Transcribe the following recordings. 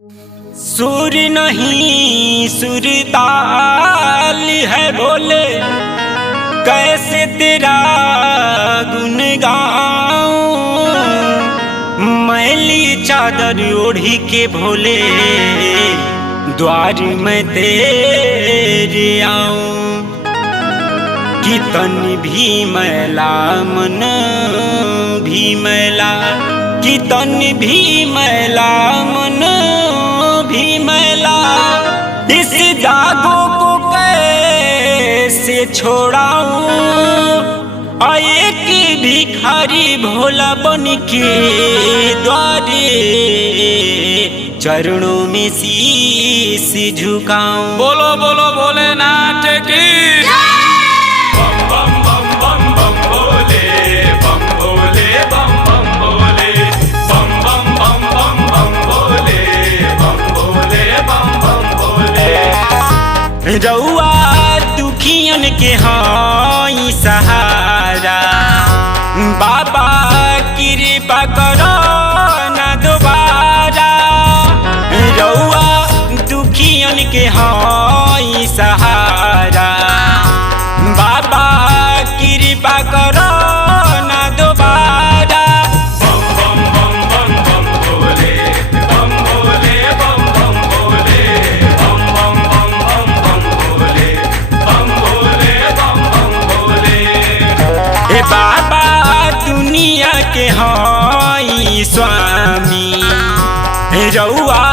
सुर नहीं सुरताल है बोले, कैसे तेरा गुन गाऊं। मैली चादर ओढ़ी के भोले, द्वार में तेरे आऊं। कि तन भी मैला मन भी मैला, कि तन भी मैला मन भी मैला। इस दागों को कैसे छोड़ाऊं। एक भिखारी भोला बन के द्वारे, चरणों में शीश झुकाऊं। बोलो बोलो भोलेनाथ की रउआ दुखियन के हाई सहारा, बाबा कृपा करो ना दोबारा। रउआ दुखियन के हाई सहारा, बाबा कृपा करो ना दोबारा। बाबा दुनिया के हाई स्वामी, रउआ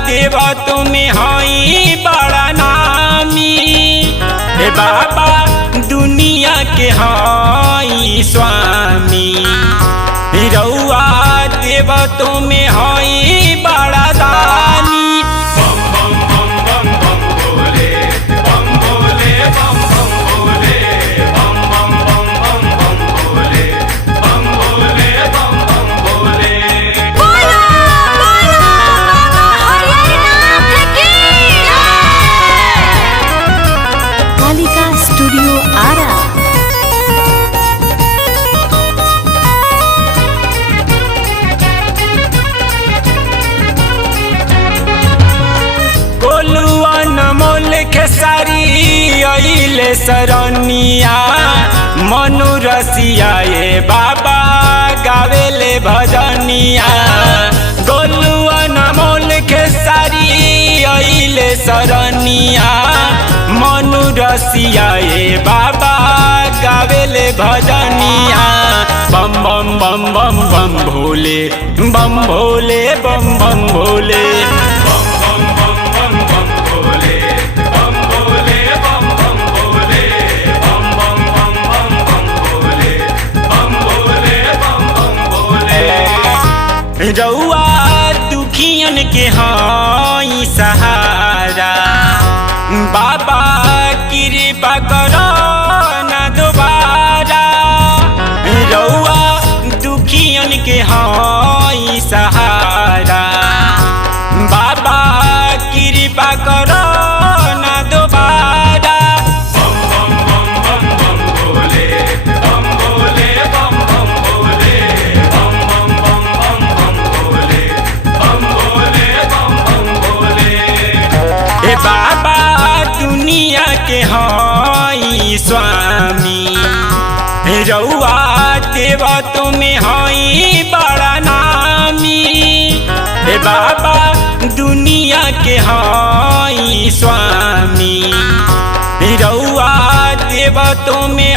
देवा तुम्हें हाई बड़ा नामी। बाबा दुनिया के हाई स्वामी, रउआ देवा तुम्हें हाई बड़ा दानी। सारी अइले सरनिया, मनु रसिया ये बाबा गावेले भजनिया। गोलुआ नमोल के सारी अइले सरनिया, मनु रसिया ये बाबा गावेले भजनिया। बम बम बम बम बम भोले, बम भोले बम बम भोले। रउआ दुखियन के हाई सहारा, बाबा कृपा करो ना दोबारा। रउआ दुखियन के हाई सहारा, बाबा कृपा करो ना दोबारा। बाबा दुनिया के हाई स्वामी, रउआ देवा तुम्हें हाई बड़ा नामी। बाबा दुनिया के हाई स्वामी, रउआ देवा तुम्हें